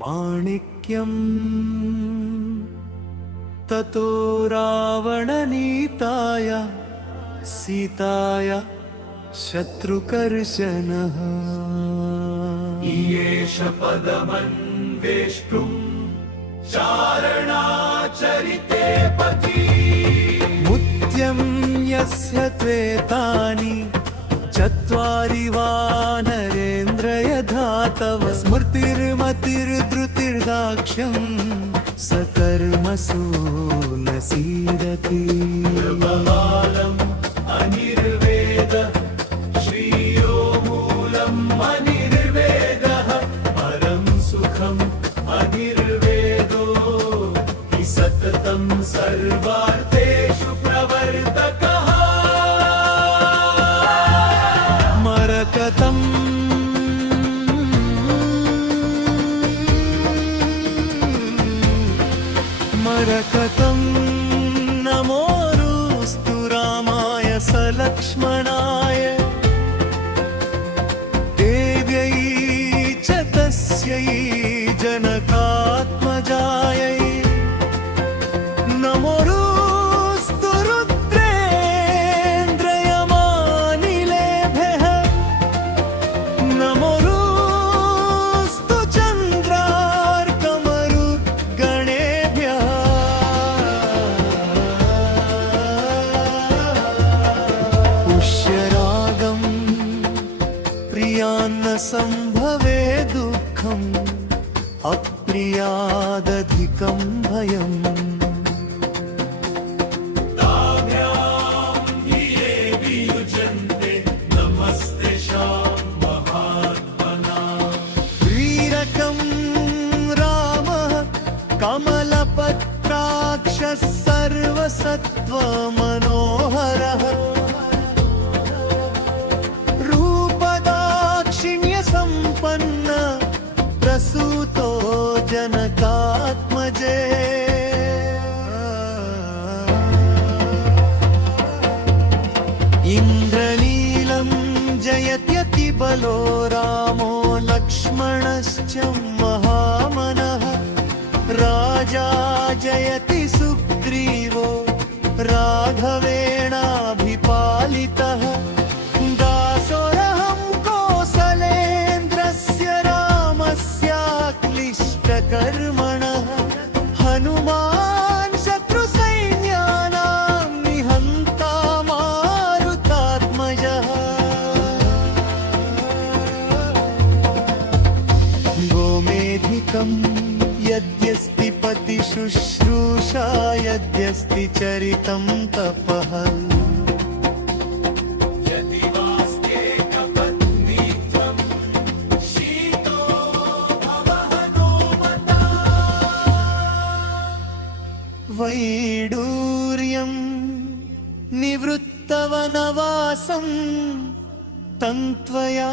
माणिक्यं ततो रावणनीताय सीताय शत्रुकर्षणः ईश पदमन्वेष्टुं चारणाचरिते पथि मुत्यं यस्य त्वेतानि चत्वारि वानरेन्द्र यथा तव स्मृतिर्मतिर्धृतिर्दाक्ष्यं सकर्मसु न सीदति बालम् अनिर्वेद श्रियो मूलम् अनिर्वेदः परं सुखम् अनिर्वेदो हि सततं सर्वार्थेषु प्रवर्तकः मरकतम् नमोरुस्तु रामाय सलक्ष्मणाय देव्यै च तस्यै जनकात्मजायै नमोरुस्तु रुद्रेन्द्रयमानिलेभ्यः नमोरुस्तु चन्द्रार्कमरुद्गणेभ्यः पुष्यरागं प्रियान्न संभवे दुःखम् अप्रियादधिकं भयम् कमलपत्राक्षः सर्वसत्त्वमनोहरः रूपदाक्षिण्यसम्पन्न प्रसूतो जनकात्मजे इन्द्रनीलं जयत्यतिबलो रामो लक्ष्मणश्च महामनः राजा जयति सुग्रीवो राघवेणाभिपालितः दासोऽहं कौसलेन्द्रस्य रामस्याक्लिष्टकर्मणः हनुमान् शत्रुसैन्यानां निहन्ता मारुतात्मजः गोमेधिकम् यद्यस्ति पतिशुश्रूषा यद्यस्ति चरितं तपः यदि वास्त्येकपत्नीत्वं शीतो भवहनुमता वैडूर्यं निवृत्तवनवासं तन्त्वया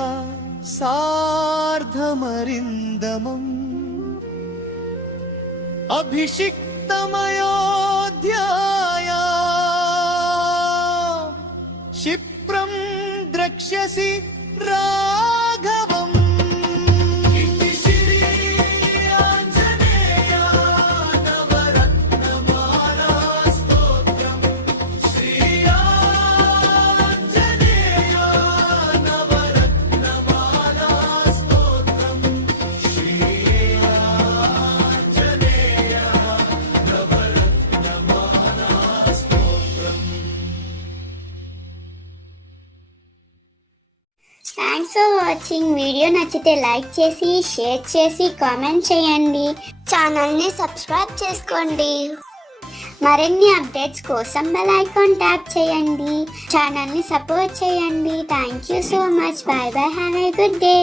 सार्धमरिन्दमम् अभिषिक्तमयोध्याया क्षिप्रं द्रक्ष्यसि राघवम् इति Shri Anjaneya Navaratnamala Stotram Shri Anjaneya Navaratnamala Stotram Shri thanks for watching. Video నచ్చితే లైక్ చేసి షేర్ చేసి కామెంట్ చేయండి. ఛానల్ని సబ్స్క్రైబ్ చేసుకోండి. మరిన్ని అప్డేట్స్ కోసం బెల్ ఐకాన్ ట్యాప్ చేయండి. ఛానల్ని సపోర్ట్ చేయండి. Thank you so much. By by. Have a good day.